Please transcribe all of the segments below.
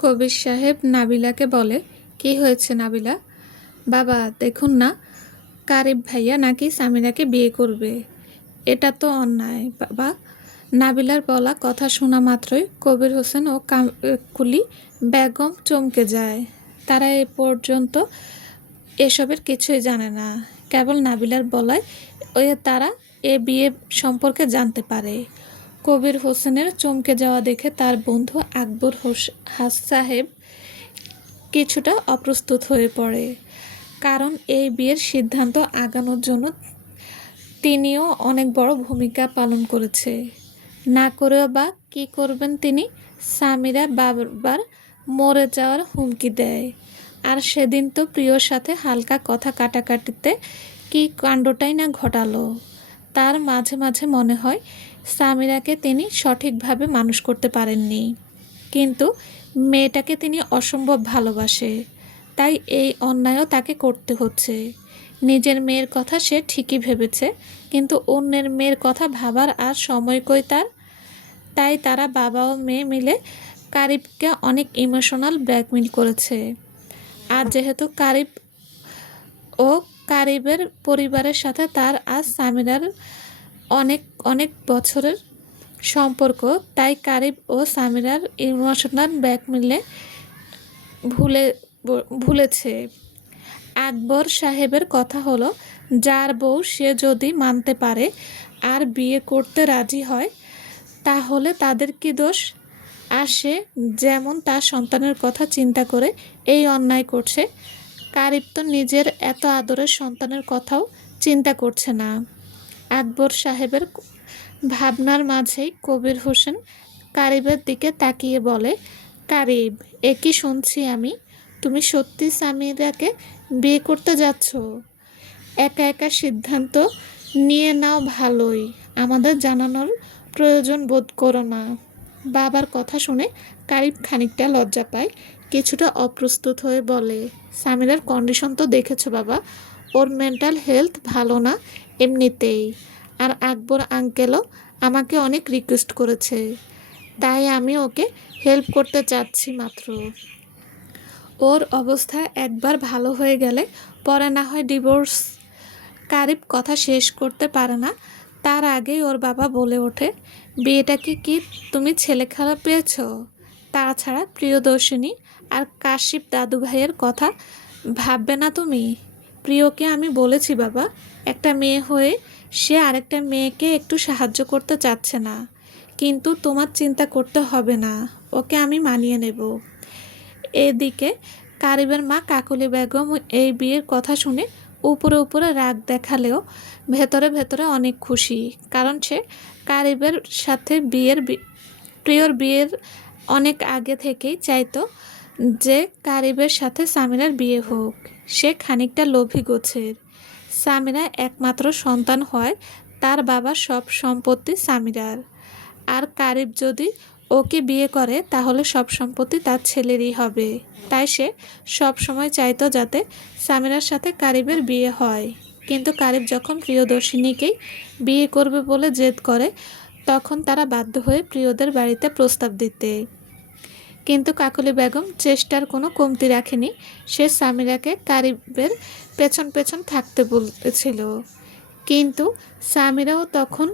কবির সাহেব নাবিলাকে বলে, কি হয়েছে নাবিলা? বাবা দেখুন না, কারিব ভাইয়া নাকি সামিরাকে বিয়ে করবে। এটা তো অন্যায় বাবা। নাবিলার বলা কথা শোনা মাত্রই কবির হোসেন ও কুলি বেগম চমকে যায়। তারা এ পর্যন্ত এসবের কিছুই জানে না। কেবল নাবিলার বলায় তারা এ বিয়ে সম্পর্কে জানতে পারে। কবির হোসেনের চমকে যাওয়া দেখে তার বন্ধু আকবর সাহেব কিছুটা অপ্রস্তুত হয়ে পড়ে, কারণ এই বিয়ের সিদ্ধান্ত আগানোর জন্য তিনিও অনেক বড় ভূমিকা পালন করেছে। না করেও বা কী করবেন তিনি? সামিরা বারবার মরে যাওয়ার হুমকি দেয়, আর সেদিন তো প্রিয়র সাথে হালকা কথা কাটাকাটিতে কী কাণ্ডটাই না ঘটালো। তার মাঝে মাঝে মনে হয় সামিরাকে তিনি সঠিকভাবে মানুষ করতে পারেননি, কিন্তু মেয়েটাকে তিনি অসম্ভব ভালোবাসে, তাই এই অন্যায়ও তাকে করতে হচ্ছে। নিজের মেয়ের কথা সে ঠিকই ভেবেছে, কিন্তু অন্যের মেয়ের কথা ভাবার আর সময় কই তার? তাই তারা বাবা ও মেয়ে মিলে কারিবকে অনেক ইমোশনাল ব্ল্যাকমেল করেছে। আর যেহেতু কারিব ও কারিবের পরিবারের সাথে তার আজ সামিরার অনেক অনেক বছরের সম্পর্ক, তাই কারিব ও সামিরার ইমোশনাল ব্ল্যাকমেলে ভুলেছে। আকবর সাহেবের কথা হলো, যার বউ সে যদি মানতে পারে আর বিয়ে করতে রাজি হয়, তাহলে তাদের কি দোষ? আর সে যেমন তার সন্তানের কথা চিন্তা করে এই অন্যায় করছে, কারিব তো নিজের এত আদরের সন্তানের কথাও চিন্তা করছে না। আকবর সাহেবের ভাবনার মাঝেই কবির হোসেন কারিবের দিকে তাকিয়ে বলে, কারিব, এ কি শুনছি আমি? তুমি সত্যি সামিরাকে বিয়ে করতে যাচ্ছ? একা একা সিদ্ধান্ত নিয়ে নাও, ভালোই, আমাদের জানানোর প্রয়োজন বোধ করো না। বাবার কথা শুনে কারিব খানিকটা লজ্জা পায়, কিছুটা অপ্রস্তুত হয়ে বলে, সামিরার কন্ডিশন তো দেখেছো বাবা, ওর মেন্টাল হেলথ ভালো না এমনিতেই। আর আকবর আঙ্কেলও আমাকে অনেক রিকোয়েস্ট করেছে, তাই আমি ওকে হেল্প করতে চাচ্ছি মাত্র। ওর অবস্থা একবার ভালো হয়ে গেলে পরে না হয় ডিভোর্স। কারিব কথা শেষ করতে পারে না, তার আগেই ওর বাবা বলে ওঠে, বিয়েটাকে কি তুমি ছেলে খেলা পেয়েছ? তাছাড়া প্রিয়দর্শিনী আর কাশিপ দাদু ভাইয়ের কথা ভাববে না তুমি? প্রিয়কে আমি বলেছি বাবা, একটা মেয়ে হয়ে সে আরেকটা মেয়েকে একটু সাহায্য করতে চাচ্ছে না, কিন্তু তোমার চিন্তা করতে হবে না, ওকে আমি মানিয়ে নেব। এদিকে কারিবের মা কাকলি বেগম এই বিয়ের কথা শুনে উপরে উপরে রাগ দেখালেও ভেতরে ভেতরে অনেক খুশি, কারণ সে কারিবের সাথে প্রিয়র বিয়ের অনেক আগে থেকেই চাইতো যে কারিবের সাথে সামিরার বিয়ে হোক। সে খানিকটা লোভী গোছের। সামিরা একমাত্র সন্তান হয়, তার বাবার সব সম্পত্তি সামিরার। আর কারিব যদি ওকে বিয়ে করে তাহলে সব সম্পত্তি তার ছেলেরই হবে। তাই সে সব সময় চাইতো যাতে সামিরার সাথে কারিবের বিয়ে হয়। কিন্তু কারিব যখন প্রিয়দর্শিনীকেই বিয়ে করবে বলে জেদ করে, তখন তারা বাধ্য হয়ে প্রিয়দের বাড়িতে প্রস্তাব দিতে। কিন্তু কাকলি বেগম চেষ্টার কোনো কমতি রাখেনি। সে সামিরাকে কারিবের পেছন পেছন থাকতে বলেছিল, কিন্তু সামিরাও তখন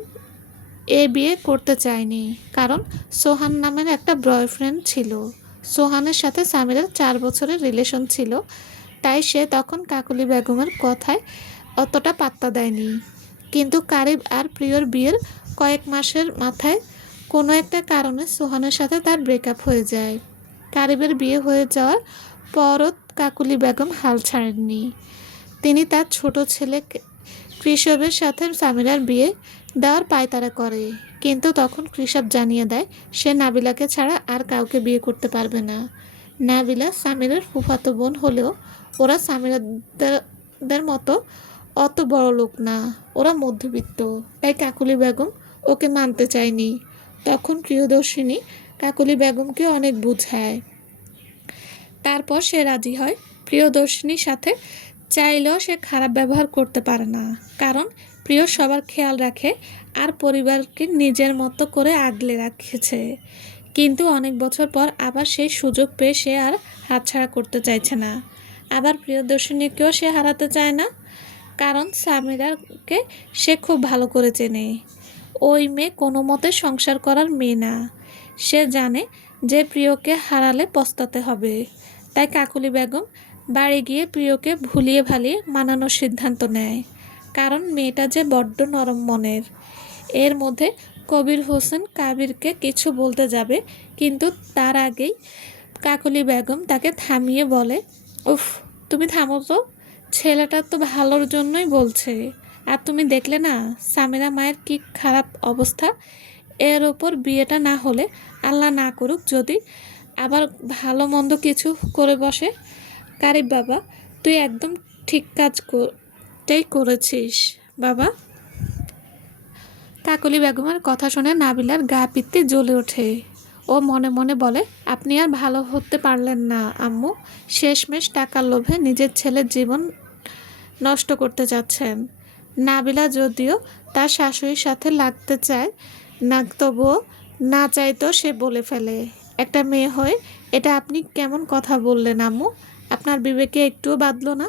এ বিয়ে করতে চায়নি, কারণ সোহান নামের একটা বয়ফ্রেন্ড ছিল। সোহানের সাথে সামিরার 4 বছরের রিলেশন ছিল, তাই সে তখন কাকলি বেগমের কথায় অতটা পাত্তা দেয়নি। কিন্তু কারিব আর প্রিয়র বিয়ের কয়েক মাসের মাথায় কোনো একটা কারণে সোহানের সাথে তার ব্রেকআপ হয়ে যায়। কারিবের বিয়ে হয়ে যাওয়ার পরও কাকলি বেগম হাল ছাড়েননি। তিনি তার ছোট ছেলে কৃষবের সাথে সামিরার বিয়ে দেওয়ার পায়তারা করে, কিন্তু তখন কৃষব জানিয়ে দেয় সে নাবিলাকে ছাড়া আর কাউকে বিয়ে করতে পারবে না। নাবিলা সামিরার ফুফাতো বোন হলেও ওরা সামিরাদের মতো অত বড় লোক না, ওরা মধ্যবিত্ত, তাই কাকলি বেগম ওকে মানতে চায়নি। তখন প্রিয়দর্শিনী কাকলি বেগমকে অনেক বুঝায়, তারপর সে রাজি হয়। প্রিয়দর্শিনীর সাথে চাইলেও সে খারাপ ব্যবহার করতে পারে না, কারণ প্রিয় সবার খেয়াল রাখে আর পরিবারকে নিজের মতো করে আগলে রাখেছে। কিন্তু অনেক বছর পর আবার সেই সুযোগ পেয়ে সে আর হাতছাড়া করতে চাইছে না। আবার প্রিয়দর্শিনীকেও সে হারাতে চায় না, কারণ সামিরাকে সে খুব ভালো করে চেনে। ওই মেয়ে কোনো মতে সংসার করার মেয়ে না। সে জানে যে প্রিয়কে হারালে পস্তাতে হবে। তাই কাকলি বেগম বাড়ি গিয়ে প্রিয়কে ভুলিয়ে ভালিয়ে মানানোর সিদ্ধান্ত নেয়, কারণ মেয়েটা যে বড্ড নরম মনের। এর মধ্যে কবির হোসেন কাবিরকে কিছু বলতে যাবে, কিন্তু তার আগেই কাকলি বেগম তাকে থামিয়ে বলে, উফ, তুমি থামো তো, ছেলেটা তো ভালোর জন্যই বলছে। আর তুমি দেখলে না সামিরা মায়ের কি খারাপ অবস্থা। এর ওপর বিয়েটা না হলে, আল্লাহ না করুক যদি আবার ভালো মন্দ কিছু করে বসে। কারিব বাবা, তুই একদম ঠিক কাজটাই করেছিস বাবা। কাকলি বেগমের কথা শুনে নাবিলার গা পিত্তে জ্বলে ওঠে। ও মনে মনে বলে, আপনি আর ভালো হতে পারলেন না আম্মু। শেষমেশ টাকার লোভে নিজের ছেলের জীবন নষ্ট করতে যাচ্ছেন। নাবিলা যদিও তার শাশুড়ির সাথে লাগতে চায় না, তবুও না চাইতো সে বলে ফেলে, একটা মেয়ে হয়ে এটা আপনি কেমন কথা বললেন আম্মু? আপনার বিবেকে একটুও বাঁধল না?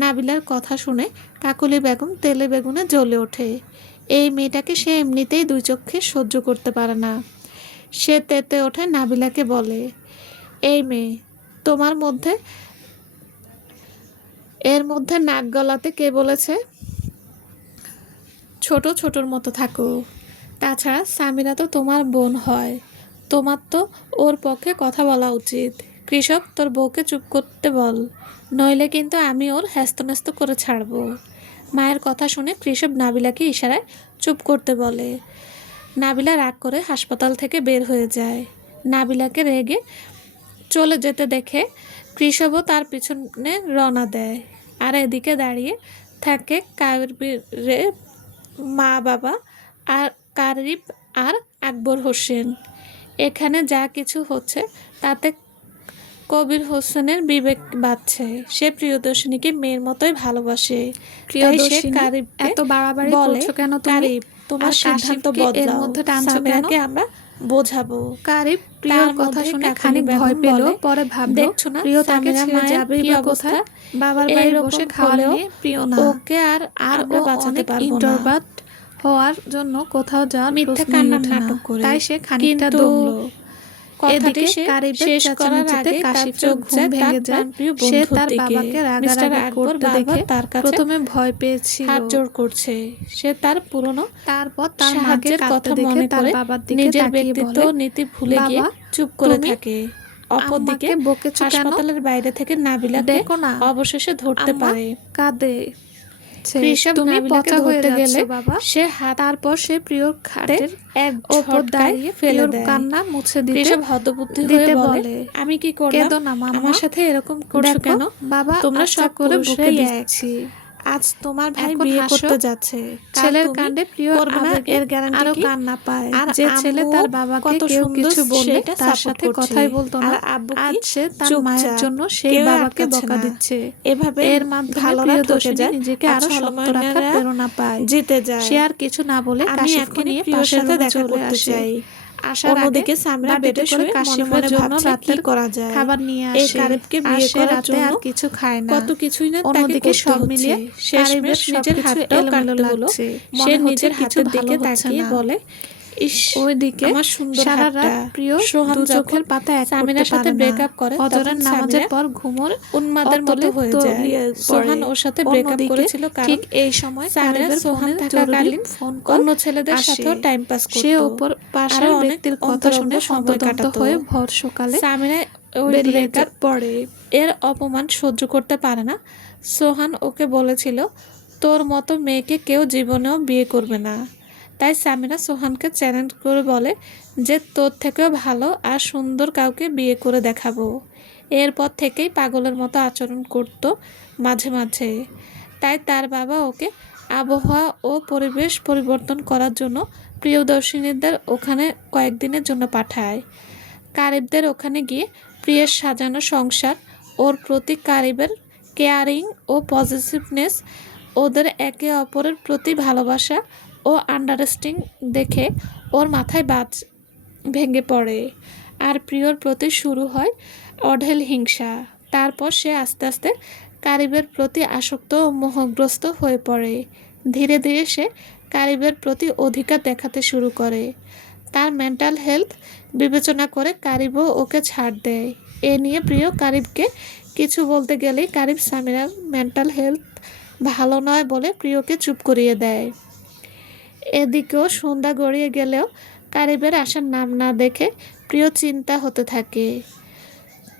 নাবিলার কথা শুনে কাকলি বেগম তেলে বেগুনে জ্বলে ওঠে। এই মেয়েটাকে সে এমনিতেই দুই চোখে সহ্য করতে পারে না। সে তেতে ওঠে নাবিলাকে বলে, এই মেয়ে, তোমার মধ্যে এর মধ্যে নাক গলাতে কে বলেছে? ছোট ছোটর মতো থাকো। তাছাড়া সামিরা তো তোমার বোন হয়, তোমার তো ওর পক্ষে কথা বলা উচিত। কৃষক, তোর বউকে চুপ করতে বল, নইলে কিন্তু আমি ওর হ্যাস্তন্যস্ত করে ছাড়বো। মায়ের কথা শুনে কৃষক নাবিলাকে ইশারায় চুপ করতে বলে। নাবিলা রাগ করে হাসপাতাল থেকে বের হয়ে যায়। নাবিলাকে রেগে চলে যেতে দেখে কৃষকও তার পিছনে রওনা দেয়। আর এদিকে দাঁড়িয়ে থাকে কাবিরের মা বাবা আর কারিব আর আকবর হোসেন। এখানে যা কিছু হচ্ছে তাতে কবির হোসেনের বিবেক বাড়ছে। সে প্রিয়দর্শিনীকে মেয়ের মতোই ভালোবাসে। তাই সে কারিবকে এত বাড়াবাড়ি বলে, করছো কেন তুমি? কারিব, তোমার আর সিদ্ধান্ত কাশিমকে এর বদলাও, মধ্যে টানছো কেন? সামিরাকে আমরা বোঝাবো। কারিব প্রিয়র তার কথা মধ্যে শুনে কাকলি খানিক ভয় বেগম পেল, বলে, পরে ভাবলো দেখছো না প্রিয় তাকে সামিরা ছেড়ে মায়ের যাবেই কি বা অবস্থা। কোথায়? বাবার বাড়ি এইরকম বসে খাওয়ার হলেও মেয়ে প্রিয় না। ওকে আর আর আমরা ও বাঁচাতে অনেক পারবো না। ইন্ট্রোভার্ট হওয়ার জন্য কোথাও যাওয়ার মিথ্যা প্রশ্নই কান্নার ওঠে না। নাটক করে। তাই সে খানিকটা কিন্তু দমলো। কথাটি এদিকে সে কারিবের শেষ করার চেঁচামেচিতে আগে তার কাশিফের চোখ ঘুম যায় তার ভেঙে যায়। প্রাণপ্রিয় সে বন্ধুর তার দিকে। বাবাকে মিস্টার রাগারাগি আকবর করতে বারবার দেখে তার কাছে প্রথমে ভয় পেয়েছিল, হাত জোড় করছে। সে তার পুরনো তারপর তার মাকে সাহায্যের কাঁদতে কথা দেখে মনে তার করে বাবার দিকে নিজের তাকিয়ে ব্যক্তিত্ব বলে, ও নীতি ভুলে গিয়ে বাবা, চুপ করে তুমি থাকে। অপরদিকে আম্মাকে বকেছো কেন? হাসপাতালের বাইরে থেকে নাবিলাকে দেখো না অবশেষে ধরতে আম্মা পারে। কাঁদে। কৃষক তুমি নাবিলাকে পচা হয়ে ধরতে যাচ্ছ গেলে বাবা। সে হাত তারপর সে প্রিয়র খাটের এক ওপর ঝটকায় দাঁড়িয়ে ফেলে প্রিয়র দেয়। কান্না মুছে দিতে কৃষক হতবুদ্ধি হয়ে বলে, আমি কি করলাম? কেঁদো না মাম্মা, আমার সাথে এরকম করছো দেখো কেন? বাবা তোমরা আচ্ছা সব করে বকে পুরুষরাই এক। দিচ্ছি। আজ তোমার ভাই এখন বিয়ে হাসো। করতে যাচ্ছে, কাল ছেলের তুমি কাণ্ডে প্রিয় করবে না, আবেগে এর গ্যারান্টি আরো কি? কান্না পায়। আর যে ছেলে আম্মুও তার বাবাকে কত কেউ সুন্দর কিছু বললে সেটা তার support সাথে করছে। কথাই বলতো না, আর আব্বু কি? আজ সে তার চুপচাপ। মায়ের জন্য সেই কেউ বাবাকে আটকাচ্ছে বকা না। দিচ্ছে। এভাবে এর মাধ্যমে ভালোরা ঠকে প্রিয়দর্শিনী যায় নিজেকে আর আরো শক্ত রাখার ছলময়নারা প্রেরণা পায়। জিতে যায়। সে আর কিছু না বলে আমি কাশিফকে এখনই নিয়ে প্রিয়র পাশের সাথে রুমে দেখা চলে করতে আসে। চাই। আসার আগে অন্যদিকে সামিরা বাটিতে বেডে করে শুয়ে মনে কাশিফের মনে জন্য ভাবছে কি রাতের করা যায়। খাবার নিয়ে এই আসে। কারিবকে আর বিয়ে সে করার রাতে জন্য আর কিছু খায় না। কত কিছুই না তাকে অন্যদিকে করতে সব হচ্ছে। মিলিয়ে শেষমেশ কারিবের নিজের সবকিছু হাতটাও এলোমেলো কাটতে হলো। লাগছে। সে মনে হচ্ছে নিজের কিছু হাতের ভালো দিকে হচ্ছে তাকিয়ে না। বলে, ইস, ওইদিকে আমার সুন্দর সারা হাতটা। রাত প্রিয় সোহান দু যখন চোখের পাতা এক করতে সামিরার সাথে পারে না। ব্রেকআপ করে ফজরের তখন নামাজের সামিরা পর ঘুমোর উন্মাদের মতো অতলে হয়ে যায়। তলিয়ে সোহান পড়ে। ওর সাথে ব্রেকআপ অন্যদিকে করেছিল কারণ ঠিক এই সময় সামিরা কারিবের সোহান ফোনে জরুরি থাকাকালীন ফোন কল অন্য ছেলেদের আসে। সাথেও টাইম পাস সে করতো। ওপর আরো পাশের অনেক ব্যক্তির কথা শুনে অন্তরঙ্গ সময় হন্তদন্ত কাটাতো। হয়ে ভোর সকালে সামিরা ওই বেরিয়ে ব্রেকআপ পড়ে। এর অপমান সহ্য করতে পারে না। সোহান ওকে বলেছিল, তোর মতো মেয়েকে কেউ জীবনেও বিয়ে করবে না। তাই সামিরা সোহানকে চ্যালেঞ্জ করে বলে যে তোর থেকেও ভালো আর সুন্দর কাউকে বিয়ে করে দেখাবো। এরপর থেকেই পাগলের মতো আচরণ করতো মাঝে মাঝে। তাই তার বাবা ওকে আবহাওয়া ও পরিবেশ পরিবর্তন করার জন্য প্রিয়দর্শিনীদের ওখানে কয়েকদিনের জন্য পাঠায়। কারিবদের ওখানে গিয়ে প্রিয়ের সাজানো সংসার, ওর প্রতি কারিবের কেয়ারিং ও পজিটিভনেস, ওদের একে অপরের প্রতি ভালোবাসা ও আন্ডারস্ট্যান্ডিং দেখে ওর মাথায় বাজ ভেঙে পড়ে। আর প্রিয়র প্রতি শুরু হয় অঢেল হিংসা। তারপর সে আস্তে আস্তে কারিবের প্রতি আসক্ত ও মোহগ্রস্ত হয়ে পড়ে। ধীরে ধীরে সে কারিবের প্রতি অধিকার দেখাতে শুরু করে। তার মেন্টাল হেলথ বিবেচনা করে কারিবও ওকে ছাড় দেয়। এ নিয়ে প্রিয় কারিবকে কিছু বলতে গেলেই কারিব সামিরার মেন্টাল হেলথ ভালো নয় বলে প্রিয়কে চুপ করিয়ে দেয়। এদিকেও সন্ধ্যা গড়িয়ে গেলেও কারিবের আসার নাম না দেখে প্রিয় চিন্তা হতে থাকে।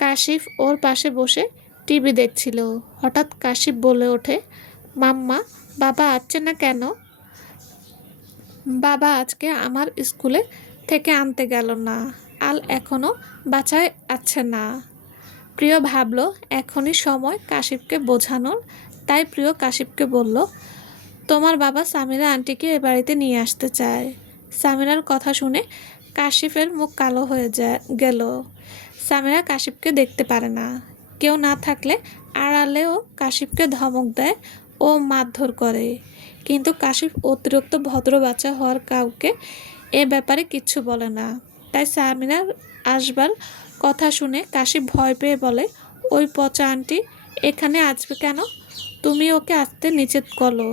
কাশিফ ওর পাশে বসে টিভি দেখছিল। হঠাৎ কাশিফ বলে ওঠে, মাম্মা, বাবা আসছে না কেন? বাবা আজকে আমার স্কুলে থেকে আনতে গেল না, আল এখনও বাসায় আছে না। প্রিয় ভাবল এখনই সময় কাশিফকে বোঝানোর, তাই প্রিয় কাশিফকে বলল, তোমার বাবা সামিরা আন্টিকে এ বাড়িতে নিয়ে আসতে চায়। সামিরার কথা শুনে কাশিফের মুখ কালো হয়ে গেল। সামিরা কাশিফকে দেখতে পারে না। কেউ না থাকলে আড়ালেও কাশিফকে ধমক দেয় ও মারধর করে, কিন্তু কাশিফ অতিরিক্ত ভদ্র বাচ্চা হওয়ার কাউকে এ ব্যাপারে কিচ্ছু বলে না। তাই সামিরার আসবার কথা শুনে কাশিফ ভয় পেয়ে বলে, ওই পচা আন্টি এখানে আসবে কেন? তুমি ওকে আসতে নিষেধ করো।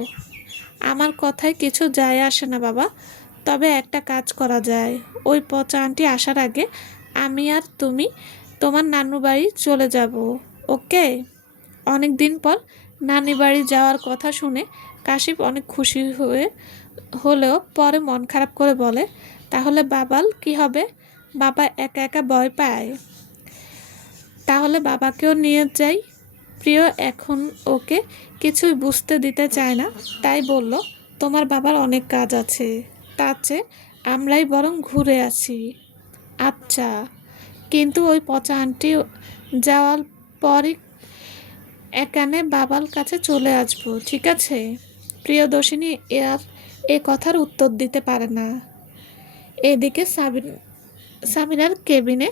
আমার কথায় কিছু যায় আসে না বাবা, তবে একটা কাজ করা যায়। ওই পচা আন্টি আসার আগে আমি আর তুমি তোমার নানু বাড়ি চলে যাব, ওকে? অনেক দিন পর নানি বাড়ি যাওয়ার কথা শুনে কাশিফ অনেক খুশি হলেও পরে মন খারাপ করে বলে, তাহলে বাবাল কি হবে? বাবা একা একা ভয় পায়। তাহলে বাবাকেও নিয়ে যাই। প্রিয় এখন ওকে কিছুই বুঝতে দিতে চায় না, তাই বলল, তোমার বাবার অনেক কাজ আছে, তার চেয়ে আমরাই বরং ঘুরে আসি। আচ্ছা, কিন্তু ওই পচা আন্টি যাওয়ার পরই একানে বাবার কাছে চলে আসবো, ঠিক আছে? প্রিয়দর্শিনী এ কথার উত্তর দিতে পারে না। এদিকে সামিরার কেবিনে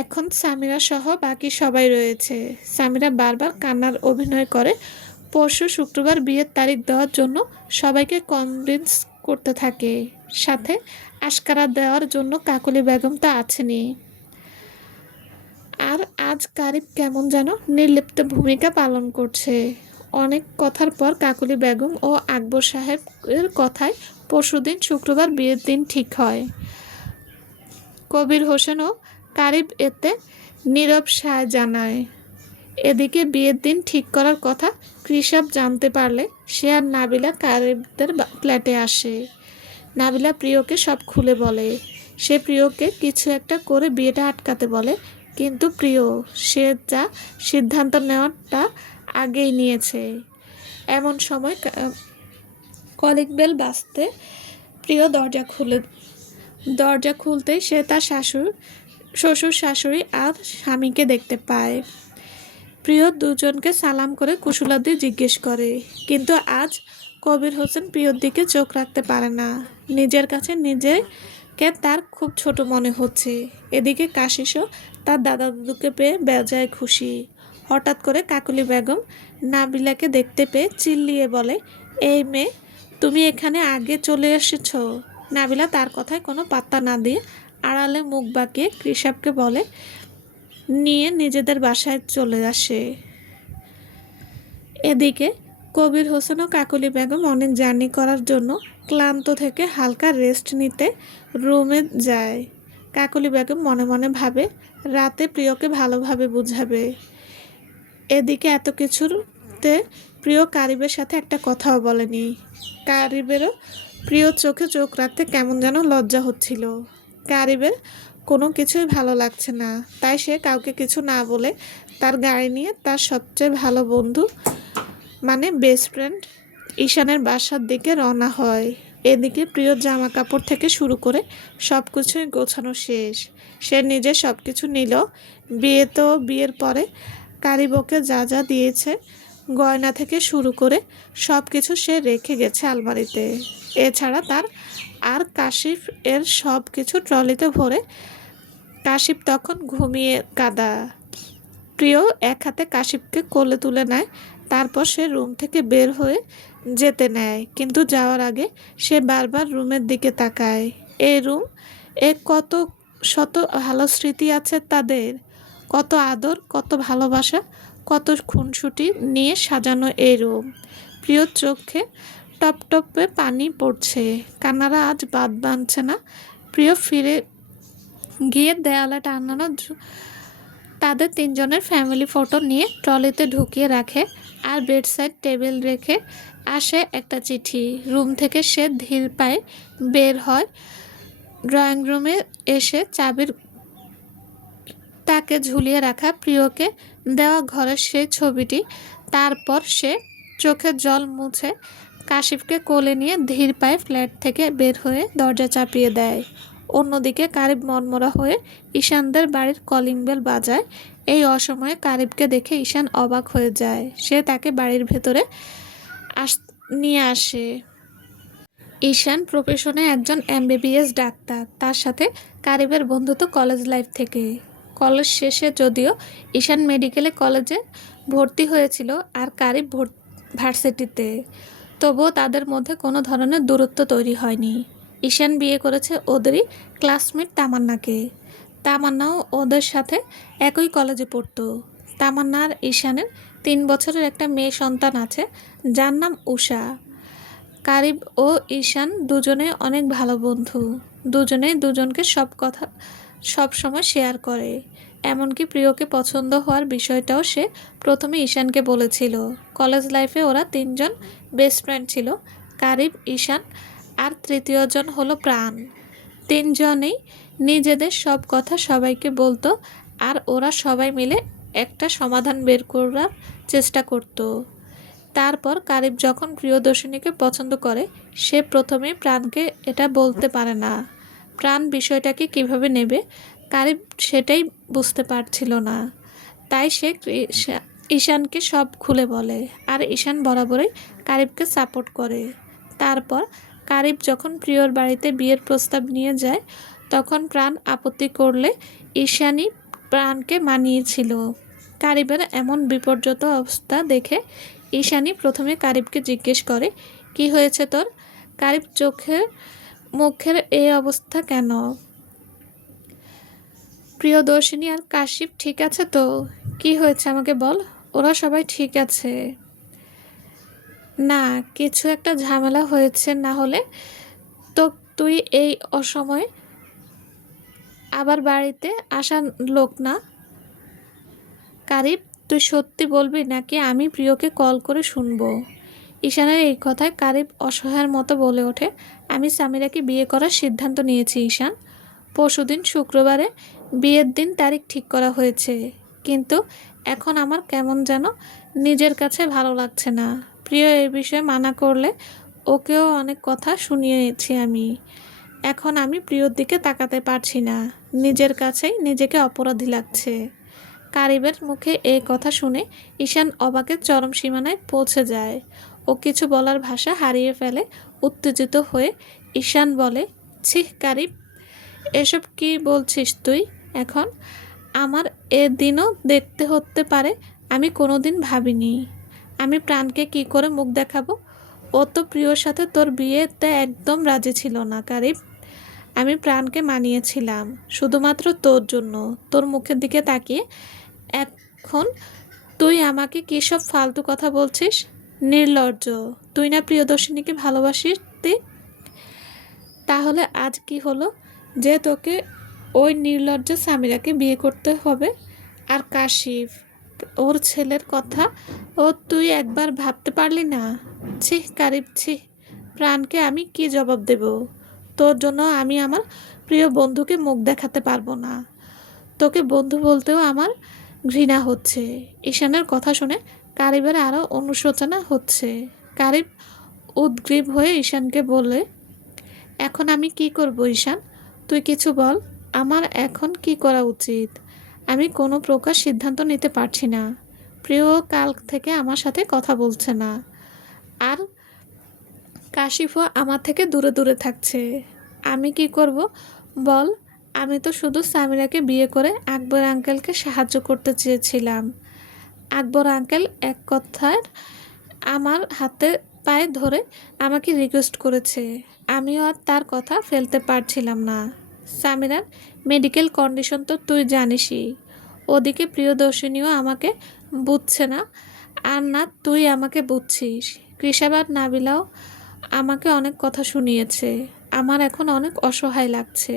এখন সামিরা সহ বাকি সবাই রয়েছে। সামিরা বারবার কান্নার অভিনয় করে পরশু শুক্রবার বিয়ের তারিখ দেওয়ার জন্য সবাইকে কনভিন্স করতে থাকে। সাথে আশকারা দেওয়ার জন্য কাকলি বেগম তো আছেনই। আর আজ কারিব কেমন যেন নির্লিপ্ত ভূমিকা পালন করছে। অনেক কথার পর কাকলি বেগম ও আকবর সাহেবের কথায় পরশুদিন শুক্রবার বিয়ের দিন ঠিক হয়। কবির হোসেন ও কারিব এতে নীরব সায় জানায়। এদিকে বিয়ের দিন ঠিক করার কথা কৃষক জানতে পারলে সে আর নাবিলা কারিবদের ফ্ল্যাটে আসে। নাবিলা প্রিয়কে সব খুলে বলে। সে প্রিয়কে কিছু একটা করে বিয়েটা আটকাতে বলে, কিন্তু প্রিয় সে যা সিদ্ধান্ত নেওয়াটা আগেই নিয়েছে। এমন সময় কলিং বেল বাজতে প্রিয় দরজা খুলতেই সে তার শ্বশুর শাশুড়ি আর স্বামীকে দেখতে পায়। প্রিয় দুজনকে সালাম করে কুশলাদি জিজ্ঞেস করে, কিন্তু আজ কবির হোসেন প্রিয়র দিকে চোখ রাখতে পারে না। নিজের কাছে নিজেকে তার খুব ছোট মনে হচ্ছে। এদিকে কাশিসও তার দাদা দাদুকে পেয়ে বেজায় খুশি। হঠাৎ করে কাকলি বেগম নাবিলাকে দেখতে পেয়ে চিল্লিয়ে বলে, এই মেয়ে, তুমি এখানে আগে চলে এসেছ? নাবিলা তার কথায় কোনো পাত্তা না দিয়ে আড়ালে মুখ বাঁকিয়ে কৃষককে বলে নিয়ে নিজেদের বাসায় চলে আসে। এদিকে কবির হোসেন ও কাকলি বেগম অনেক জার্নি করার জন্য ক্লান্ত থেকে হালকা রেস্ট নিতে রুমে যায়। কাকলি বেগম মনে মনে ভাবে রাতে প্রিয়কে ভালোভাবে বুঝাবে। এদিকে এত কিছুতে প্রিয় কারিবের সাথে একটা কথাও বলেনি। কারিবেরও প্রিয় চোখে চোখ রাখতে কেমন যেন লজ্জা হচ্ছিল। কারিবের কোনো কিছুই ভালো লাগছে না, তাই সে কাউকে কিছু না বলে তার গাড়ি নিয়ে তার সবচেয়ে ভালো বন্ধু মানে বেস্ট ফ্রেন্ড ঈশানের বাসার দিকে রওনা হয়। এদিকে প্রিয় জামা কাপড় থেকে শুরু করে সব কিছুই গোছানো শেষ। সে নিজে সব কিছু নিল। বিয়ের পরে কারিবকে যা যা দিয়েছে গয়না থেকে শুরু করে সব কিছু সে রেখে গেছে আলমারিতে। এছাড়া তার আর কাশিফ এর সব কিছু ট্রলিতে ভরে। কাশিফ তখন ঘুমিয়ে কাঁদা। প্রিয় এক হাতে কাশিফকে কোলে তুলে নেয়, তারপর সে রুম থেকে বের হয়ে যেতে নেয়, কিন্তু যাওয়ার আগে সে বারবার রুমের দিকে তাকায়। এই রুম কত শত ভালো স্মৃতি আছে তাদের, কত আদর, কত ভালোবাসা, কত খুনসুটি নিয়ে সাজানো এই রুম। প্রিয় চোখে টপ টপে পানি পড়ছে, কান্নারা আজ বাদ বাঁধছে না। প্রিয় ফিরে গিয়ে দেয়ালে টানানো তাদের তিনজনের ফ্যামিলি ফটো নিয়ে ট্রলিতে ঢুকিয়ে রাখে, আর বেডসাইড টেবিল রেখে আসে একটা চিঠি। রুম থেকে সে ধীর পায়ে বের হয়, ড্রয়িং রুমে এসে চাবির তাকে ঝুলিয়ে রাখা প্রিয়কে দেওয়া ঘরের সেই ছবিটি, তারপর সে চোখের জল মুছে কাশিফকে কোলে নিয়ে ধীর পায়ে ফ্ল্যাট থেকে বের হয়ে দরজা চাপিয়ে দেয়। অন্যদিকে কারিব মনমরা হয়ে ঈশানদের বাড়ির কলিং বেল বাজায়। এই অসময়ে কারিবকে দেখে ঈশান অবাক হয়ে যায়। সে তাকে বাড়ির ভেতরে নিয়ে আসে। ঈশান প্রফেশনে একজন এমবিবিএস ডাক্তার, তার সাথে কারিবের বন্ধুত্ব কলেজ লাইফ থেকে। কলেজ শেষে যদিও ঈশান মেডিকেলে কলেজে ভর্তি হয়েছিল আর কারিব ভার্সিটিতে, তবুও তাদের মধ্যে কোনো ধরনের দূরত্ব তৈরি হয়নি। ঈশান বিয়ে করেছে ওদেরই ক্লাসমেট তামান্নাকে। তামান্নাও ওদের সাথে একই কলেজে পড়তো। তামান্না আর ঈশানের 3 বছরের একটা মেয়ে সন্তান আছে, যার নাম উষা। কারিব ও ঈশান দুজনে অনেক ভালো বন্ধু। দুজনেই দুজনকে সব কথা সব সময় শেয়ার করে। এমনকি প্রিয়কে পছন্দ হওয়ার বিষয়টাও সে প্রথমে ঈশানকে বলেছিল। কলেজ লাইফে ওরা 3জন বেস্ট ফ্রেন্ড ছিল, কারিব, ঈশান আর তৃতীয়জন হলো প্রাণ। 3জনেই নিজেদের সব কথা সবাইকে বলতো, আর ওরা সবাই মিলে একটা সমাধান বের করার চেষ্টা করত। তারপর কারিব যখন প্রিয়দর্শিনীকে পছন্দ করে, সে প্রথমে প্রাণকে এটা বলতে পারে না। প্রাণ বিষয়টাকে কিভাবে নেবে, কারিব সেটাই বুঝতে পারছিল না। তাই সে ঈশানকে সব খুলে বলে, আর ঈশান বরাবরই কারিবকে সাপোর্ট করে। তারপর কারিব যখন প্রিয়র বাড়িতে বিয়ের প্রস্তাব নিয়ে যায়, তখন প্রাণ আপত্তি করলে ঈশানই প্রাণকে মানিয়েছিল। কারিবের এমন বিপর্যত অবস্থা দেখে ঈশানী প্রথমে কারিবকে জিজ্ঞেস করে, কি হয়েছে তোর? কারিব চোখের মুখের এই অবস্থা কেন? প্রিয়দর্শিনী আর কাশিফ ঠিক আছে তো? কি হয়েছে আমাকে বল। ওরা সবাই ঠিক আছে। না, কিছু একটা ঝামেলা হয়েছে, না হলে তো তুই এই অসময়ে আবার বাড়িতে আসা লোক না। কারিব, তুই সত্যি বলবি নাকি আমি প্রিয়কে কল করে শুনবো? ঈশানের এই কথায় কারিব অসহায়ের মতো বলে ওঠে, আমি সামিরাকে বিয়ে করার সিদ্ধান্ত নিয়েছি ঈশান। পরশুদিন শুক্রবারে বিয়ের দিন তারিখ ঠিক করা হয়েছে, কিন্তু এখন আমার কেমন যেন নিজের কাছে ভালো লাগছে না। প্রিয় এই বিষয়ে মানা করলে ওকেও অনেক কথা শুনিয়েছি আমি। এখন আমি প্রিয়র দিকে তাকাতে পারছি না, নিজের কাছেই নিজেকে অপরাধী লাগছে। কারিবের মুখে এই কথা শুনে ঈশান অবাকের চরম সীমানায় পৌঁছে যায়। ও কিছু বলার ভাষা হারিয়ে ফেলে। উত্তেজিত হয়ে ঈশান বলে, ছিঃ কারিব, এসব কি বলছিস তুই এখন? আমার এ দিনও দেখতে হতে পারে, আমি কোনোদিন ভাবিনি। আমি প্রাণকে কি করে মুখ দেখাবো? ও তো প্রিয়র সাথে তোর বিয়েতে একদম রাজি ছিল না কারিব। আমি প্রাণকে মানিয়েছিলাম শুধুমাত্র তোর জন্য, তোর মুখের দিকে তাকিয়ে। এখন তুই আমাকে কী সব ফালতু কথা বলছিস? নির্লজ্জ! তুই না প্রিয়দর্শিনীকে ভালোবাসিস? তাহলে আজ কি হলো যে তোকে ওই নির্লজ্জ সামিরাকে বিয়ে করতে হবে? আর কাশিফ, ওর ছেলের কথা ও তুই একবার ভাবতে পারলি না? ছিঃ কারিব, ছিঃ! প্রাণকে আমি কি জবাব দেব? তোর জন্য আমি আমার প্রিয় বন্ধুকে মুখ দেখাতে পারবো না। তোকে বন্ধু বলতেও আমার ঘৃণা হচ্ছে। ঈশানের কথা শুনে কারিবের আরও অনুশোচনা হচ্ছে। কারিব উদ্গ্রীব হয়ে ঈশানকে বলে, এখন আমি কি করব ঈশান? তুই কিছু বল, আমার এখন কি করা উচিত? আমি কোনো প্রকার সিদ্ধান্ত নিতে পারছি না। প্রিয় কাল থেকে আমার সাথে কথা বলছে না, আর কাশিফও আমার থেকে দূরে দূরে থাকছে। আমি কি করব বল? আমি তো শুধু সামিরাকে বিয়ে করে আকবর আঙ্কেলকে সাহায্য করতে চেয়েছিলাম। আকবর আঙ্কেল এক কথায় আমার হাতে পায়ে ধরে আমাকে রিকোয়েস্ট করেছে, আমিও আর তার কথা ফেলতে পারছিলাম না। সামিরার মেডিকেল কন্ডিশন তো তুই জানিসই। ওদিকে প্রিয়দর্শিনীও আমাকে বুঝছে না, আর না তুই আমাকে বুঝছিস। কৃষাবাদ নাবিলাও আমাকে অনেক কথা শুনিয়েছে। আমার এখন অনেক অসহায় লাগছে।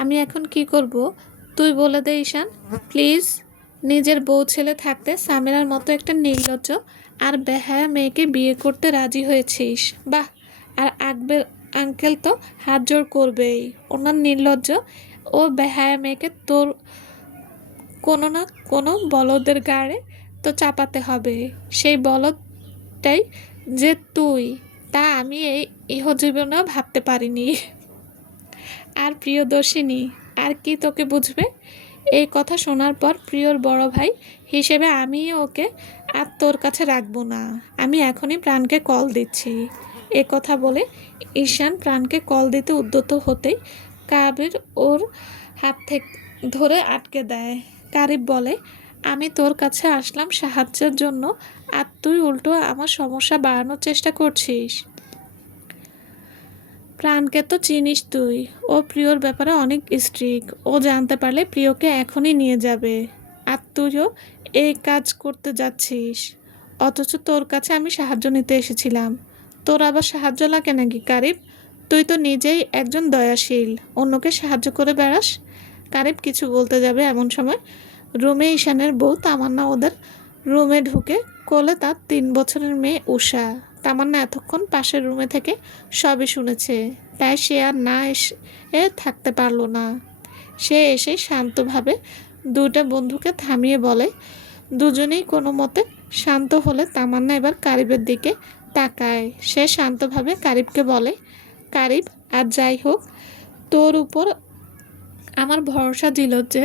আমি এখন কি করব তুই বলে দে ঈশান, প্লিজ। নিজের বউ ছেলে থাকতে সামিরার মতো একটা নির্লজ্জ আর বেহায়া মেয়েকে বিয়ে করতে রাজি হয়েছিস, বাহ। আর আকবর আঙ্কেল তো হাত জোড় করবেই। ওনার নির্লজ্জ ও বেহায়া মেয়েকে তোর কোনো না কোনো বলদের গাড়ে তো চাপাতে হবে। সেই বলদটাই যে তুই, তা আমি এই ইহজীবনেও ভাবতে পারিনি। আর প্রিয়দর্শিনী আর কি তোকে বুঝবে? এই কথা শোনার পর প্রিয়র বড় ভাই হিসেবে আমি ওকে আর তোর কাছে রাখবো না। আমি এখনই প্রাণকে কল দিচ্ছি। এ কথা বলে ঈশান প্রাণকে কল দিতে উদ্যত হতেই কাবির ওর হাত থেকে ধরে আটকে দেয়। কারিব বলে, আমি তোর কাছে আসলাম সাহায্যের জন্য, আর তুই উল্টো আমার সমস্যা বাড়ানোর চেষ্টা করছিস। প্রাণকে তো চিনিস তুই, ও প্রিয়র ব্যাপারে অনেক স্ট্রিক্ট। ও জানতে পারলে প্রিয়কে এখনই নিয়ে যাবে। আর তুইও এই কাজ করতে যাচ্ছিস, অথচ তোর কাছে আমি সাহায্য নিতে এসেছিলাম। তোর আবার সাহায্য লাগে নাকি কারিব? তুই তো নিজেই একজন দয়াশীল, অন্যকে সাহায্য করে বেড়াস। কারিব কিছু বলতে যাবে এমন সময় রুমে ঈশানের বউ তামান্না ওদের রুমে ঢুকে, কোলে তার 3 বছরের মেয়ে উষা। তামান্না এতক্ষণ পাশের রুমে থেকে সবই শুনেছে, তাই সে আর না এসে থাকতে পারল না। সে এসে শান্তভাবে দুটা বন্ধুকে থামিয়ে বলে। দুজনেই কোনো মতে শান্ত হলে তামান্না এবার কারিবের দিকে তাকায়। সে শান্তভাবে কারিবকে বলে, কারিব, আর যাই হোক, তোর উপর আমার ভরসা দিল যে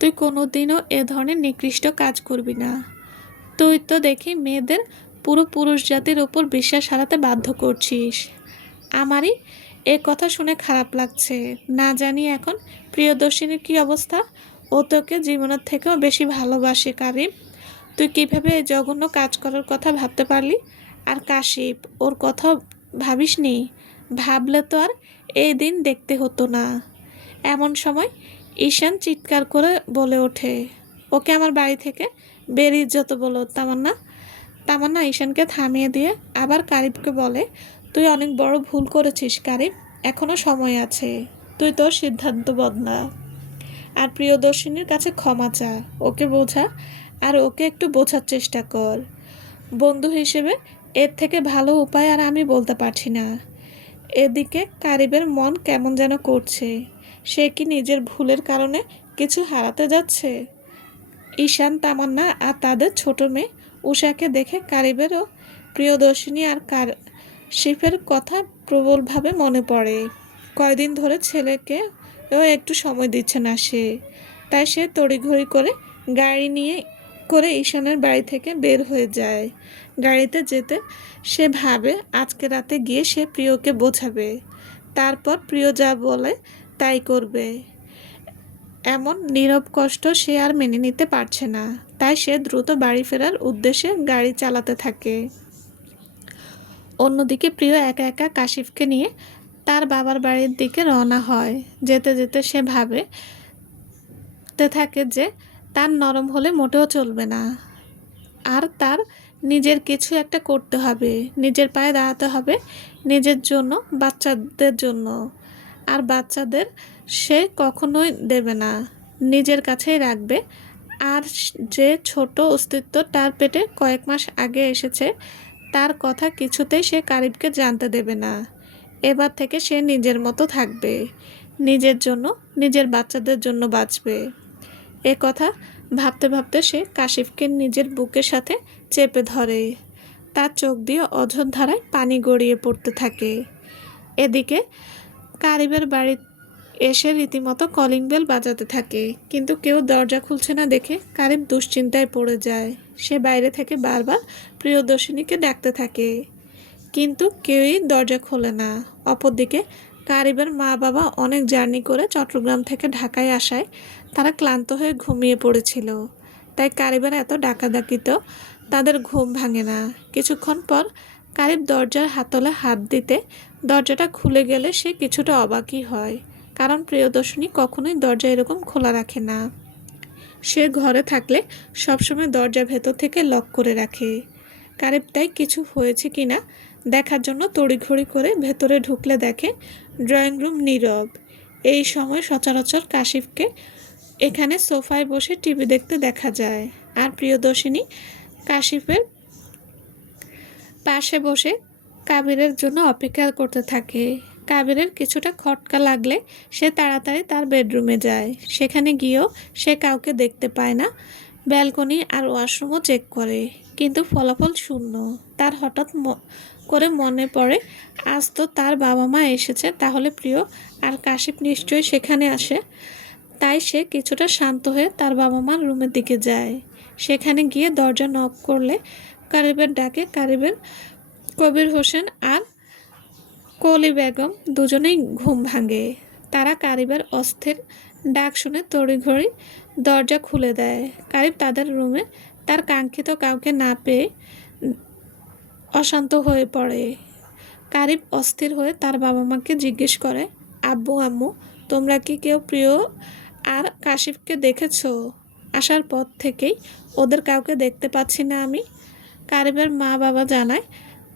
তুই কোনোদিনও এ ধরনের নিকৃষ্ট কাজ করবি না। তুই তো দেখি মেয়েদের পুরো পুরুষ জাতির ওপর বিশ্বাস হারাতে বাধ্য করছিস। আমারই এ কথা শুনে খারাপ লাগছে। না জানি এখন প্রিয়দর্শিনীর কী অবস্থা। ও তোকে জীবনের থেকেও বেশি ভালোবাসে কারিম। তুই কীভাবে এই জঘন্য কাজ করার কথা ভাবতে পারলি? আর কাশিপ, ওর কথা ভাবিসনি? ভাবলে তো আর এই দিন দেখতে হতো না। এমন সময় ঈশান চিৎকার করে বলে ওঠে, ওকে আমার বাড়ি থেকে বেরিয়ে যেত বলো তামান্না। তামান্না ঈশানকে থামিয়ে দিয়ে আবার কারিবকে বলে, তুই অনেক বড় ভুল করেছিস কারিব, এখনও সময় আছে। তুই তোর সিদ্ধান্ত বদলা, আর প্রিয়দর্শিনীর কাছে ক্ষমা চা, ওকে বোঝা, আর ওকে একটু বোঝার চেষ্টা কর। বন্ধু হিসেবে এর থেকে ভালো উপায় আর আমি বলতে পারছি না। এদিকে কারিবের মন কেমন যেন করছে। সে কি নিজের ভুলের কারণে কিছু হারাতে যাচ্ছে? ঈশান, তামান্না আর তাদের ছোট মেয়ে উষাকে দেখে কারিবেরও প্রিয়দর্শিনী আর কাশিফের কথা প্রবলভাবে মনে পড়ে। কয়দিন ধরে ছেলেকে একটু সময় দিচ্ছে না সে, তাই সে তড়িঘড়ি করে গাড়ি নিয়ে করে ঈশানের বাড়ি থেকে বের হয়ে যায়। গাড়িতে যেতে সে ভাবে আজকে রাতে গিয়ে সে প্রিয়কে বোঝাবে, তারপর প্রিয় যা বলে তাই করবে। এমন নীরব কষ্ট সে আর মেনে নিতে পারছে না, তাই সে দ্রুত বাড়ি ফেরার উদ্দেশ্যে গাড়ি চালাতে থাকে। অন্যদিকে প্রিয় একা একা কাশিফকে নিয়ে তার বাবার বাড়ির দিকে রওনা হয়। যেতে যেতে সে ভাবতে থাকে যে তার নরম হলে মোটেও চলবে না, আর তার নিজের কিছু একটা করতে হবে, নিজের পায়ে দাঁড়াতে হবে, নিজের জন্য, বাচ্চাদের জন্য। আর বাচ্চাদের সে কখনোই দেবে না, নিজের কাছেই রাখবে। আর যে ছোট অস্তিত্ব তার পেটে কয়েক মাস আগে এসেছে, তার কথা কিছুতেই সে কারিবকে জানতে দেবে না। এবার থেকে সে নিজের মতো থাকবে, নিজের জন্য, নিজের বাচ্চাদের জন্য বাঁচবে। এ কথা ভাবতে ভাবতে সে কাশিফকে নিজের বুকের সাথে চেপে ধরে। তার চোখ দিয়ে অঝোর ধারায় পানি গড়িয়ে পড়তে থাকে। এদিকে কারিবের বাড়ি এসে রীতিমতো কলিং বেল বাজাতে থাকে, কিন্তু কেউ দরজা খুলছে না দেখে কারিব দুশ্চিন্তায় পড়ে যায়। সে বাইরে থেকে বারবার প্রিয়দর্শিনীকে ডাকতে থাকে, কিন্তু কেউই দরজা খোলে না। অপরদিকে কারিবের মা বাবা অনেক জার্নি করে চট্টগ্রাম থেকে ঢাকায় আসায় তারা ক্লান্ত হয়ে ঘুমিয়ে পড়েছিল, তাই কারিবের এত ডাকাডাকিতেও তাদের ঘুম ভাঙে না। কিছুক্ষণ পর কারিব দরজার হাতলে হাত দিতে দরজাটা খুলে গেলে সে কিছুটা অবাকই হয়, কারণ প্রিয়দর্শিনী কখনোই দরজা এরকম খোলা রাখে না। সে ঘরে থাকলে সবসময় দরজা ভেতর থেকে লক করে রাখে। কারিব তাই কিছু হয়েছে কিনা দেখার জন্য তড়িঘড়ি করে ভেতরে ঢুকলে দেখে ড্রয়িং রুম নীরব। এই সময় সচরাচর কাশিফকে এখানে সোফায় বসে টিভি দেখতে দেখা যায়, আর প্রিয়দর্শিনী কাশিফের পাশে বসে কাবিরের জন্য অপেক্ষা করতে থাকে। কাবিরের কিছুটা খটকা লাগলে সে তাড়াতাড়ি তার বেডরুমে যায়। সেখানে গিয়েও সে কাউকে দেখতে পায় না। ব্যালকনি আর ওয়াশরুমও চেক করে, কিন্তু ফলাফল শূন্য। তার হঠাৎ করে মনে পড়ে আজ তো তার বাবা মা এসেছে, তাহলে প্রিয় আর কাশিফ নিশ্চয়ই সেখানে আসে। তাই সে কিছুটা শান্ত হয়ে তার বাবা মার রুমের দিকে যায়। সেখানে গিয়ে দরজা নক করলে কারিবের ডাকে কবির হোসেন আর কলি বেগম দুজনেই ঘুম ভাঙে। তারা কারিবের অস্থির ডাক শুনে তড়িঘড়ি দরজা খুলে দেয়। কারিব তাদের রুমে তার কাঙ্ক্ষিত কাউকে না পেয়ে অশান্ত হয়ে পড়ে। কারিব অস্থির হয়ে তার বাবা মাকে জিজ্ঞেস করে, আব্বু আম্মু, তোমরা কি কেউ প্রিয় আর কাশিফকে দেখেছো? আসার পর থেকেই ওদের কাউকে দেখতে পাচ্ছি না আমি। কারিবের মা বাবা জানায়,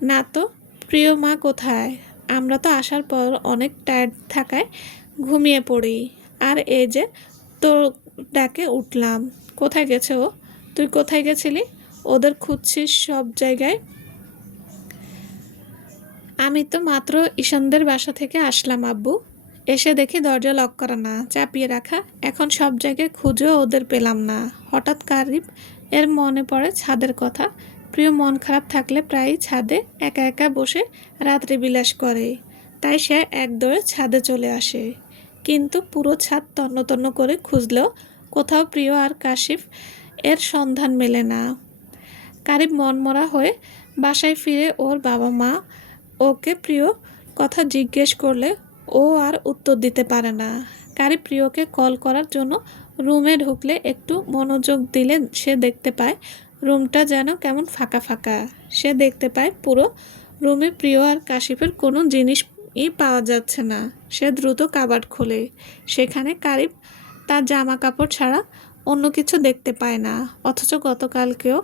না তো, প্রিয় মা কোথায়? আমরা তো আসার পর অনেক টায়ার্ড থাকায় ঘুমিয়ে পড়ি, আর এই যে তোর ডাকে উঠলাম। কোথায় গেছে ও? তুই কোথায় গেছিলি? ওদের খুঁজছিস সব জায়গায়। আমি তো মাত্র ঈশানদের বাসা থেকে আসলাম আব্বু। এসে দেখি দরজা লক করা না, চাপিয়ে রাখা। এখন সব জায়গায় খুঁজেও ওদের পেলাম না। হঠাৎ কারিব এর মনে পড়ে ছাদের কথা। প্রিয় মন খারাপ থাকলে প্রায়ই ছাদে একা একা বসে রাত্রি বিলাস করে। তাই সে একদৌড়ে ছাদে চলে আসে। কিন্তু পুরো ছাদ তন্ন তন্ন করে খুঁজলেও কোথাও প্রিয় আর কাশিফ এর সন্ধান মেলে না। কারিব মনমরা হয়ে বাসায় ফিরে ওর বাবা মা ওকে প্রিয় কথা জিজ্ঞেস করলে ও আর উত্তর দিতে পারে না। কারিব প্রিয়কে কল করার জন্য রুমে ঢুকলে একটু মনোযোগ দিলে সে দেখতে পায় রুমটা যেন কেমন ফাঁকা ফাঁকা। সে দেখতে পায় পুরো রুমে প্রিয় আর কাশিফের কোনো জিনিসই পাওয়া যাচ্ছে না। সে দ্রুত কাবার্ড খোলে। সেখানে কারিব তার জামা কাপড় ছাড়া অন্য কিছু দেখতে পায় না, অথচ গতকালকেও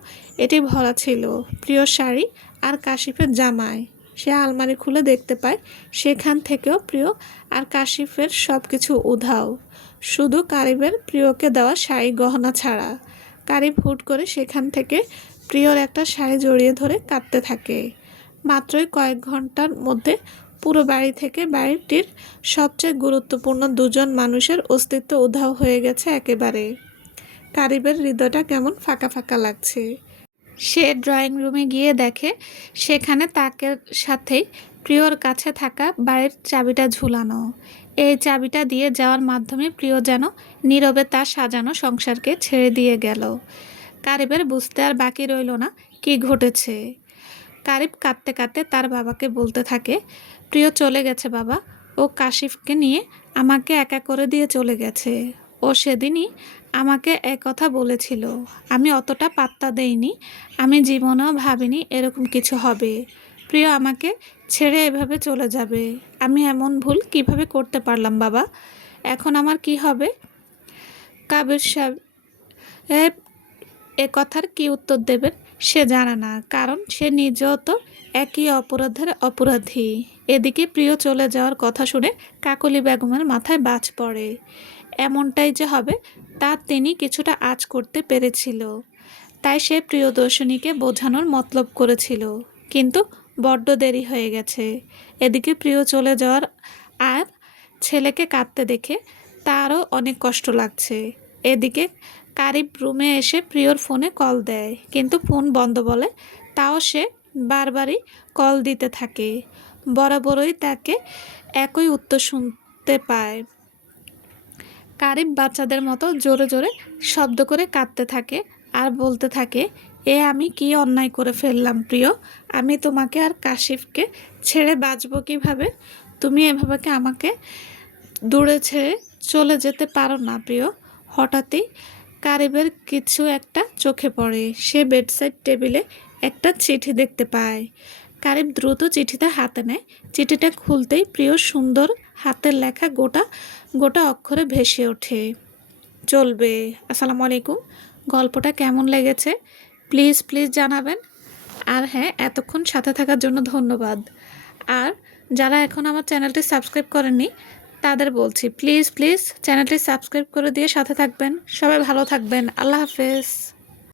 এটি ভরা ছিল প্রিয় শাড়ি আর কাশিফের জামায়। সে আলমারি খুলে দেখতে পায় সেখান থেকেও প্রিয় আর কাশিফের সব কিছু উধাও, শুধু কারিবের প্রিয়কে দেওয়া শাড়ি গহনা ছাড়া। কারিব হুট করে সেখান থেকে প্রিয়র একটা শাড়ি জড়িয়ে ধরে কাঁদতে থাকে। মাত্রই কয়েক ঘন্টার মধ্যে পুরো বাড়ি থেকে বাড়িটির সবচেয়ে গুরুত্বপূর্ণ দুজন মানুষের অস্তিত্ব উধাও হয়ে গেছে একেবারে। কারিবের হৃদয়টা কেমন ফাঁকা ফাঁকা লাগছে। সে ড্রয়িং রুমে গিয়ে দেখে সেখানে তাকের সাথেই প্রিয়র কাছে থাকা বাড়ির চাবিটা ঝুলানো। এই চাবিটা দিয়ে যাওয়ার মাধ্যমে প্রিয় যেন নীরবে তার সাজানো সংসারকে ছেড়ে দিয়ে গেল। কারিবের বুঝতে আর বাকি রইল না কি ঘটেছে। কারিব কাঁদতে কাঁদতে তার বাবাকে বলতে থাকে, প্রিয় চলে গেছে বাবা। ও কাশিফকে নিয়ে আমাকে একা করে দিয়ে চলে গেছে। ও সেদিনই আমাকে কথা বলেছিল। আমি অতটা পাত্তা দেইনি। আমি জীবনেও ভাবিনি এরকম কিছু হবে। প্রিয় আমাকে ছেড়ে এভাবে চলে যাবে। আমি এমন ভুল কিভাবে করতে পারলাম বাবা? এখন আমার কি হবে? কাবির সাহেব এ কথার কি উত্তর দেবেন সে জানে না, কারণ সে নিজেও তো একই অপরাধের অপরাধী। এদিকে প্রিয় চলে যাওয়ার কথা শুনে কাকলি বেগমের মাথায় বাজ পড়ে। এমনটাই যে হবে তা তিনি কিছুটা আঁচ করতে পেরেছিল। তাই সে প্রিয়দর্শিনীকে বোঝানোর মতলব করেছিল, কিন্তু বড্ড দেরি হয়ে গেছে। এদিকে প্রিয় চলে যাওয়ার আর ছেলেকে কাঁদতে দেখে তারও অনেক কষ্ট লাগছে। এদিকে কারিব রুমে এসে প্রিয়র ফোনে কল দেয়, কিন্তু ফোন বন্ধ বলে। তাও সে বারবারই কল দিতে থাকে। বরাবরই তাকে একই উত্তর শুনতে পায়। কারিব বাচ্চাদের মতো জোরে জোরে শব্দ করে কাঁদতে থাকে আর বলতে থাকে, আমি কি অন্যায় করে ফেললাম প্রিয়? আমি তোমাকে আর কাশিফকে ছেড়ে বাঁচব কিভাবে? তুমি এভাবে কি আমাকে দূরে ছেড়ে চলে যেতে পারো না প্রিয়? হঠাৎই কারিবের কিছু একটা চোখে পড়ে। সে বেডসাইড টেবিলে একটা চিঠি দেখতে পায়। কারিব দ্রুত চিঠিটা হাতে নেয়। চিঠিটা খুলতেই প্রিয় সুন্দর হাতের লেখা গোটা গোটা অক্ষরে ভেসে ওঠে। চলবে। আসসালামু আলাইকুম। গল্পটা কেমন লেগেছে প্লিজ প্লিজ জানাবেন। আর হ্যাঁ, এতক্ষণ সাথে থাকার জন্য ধন্যবাদ। আর যারা এখন আমার চ্যানেলটি সাবস্ক্রাইব করেননি তাদের বলছি প্লিজ প্লিজ চ্যানেলটি সাবস্ক্রাইব করে দিয়ে সাথে থাকবেন। সবাই ভালো থাকবেন। আল্লাহ হাফেজ।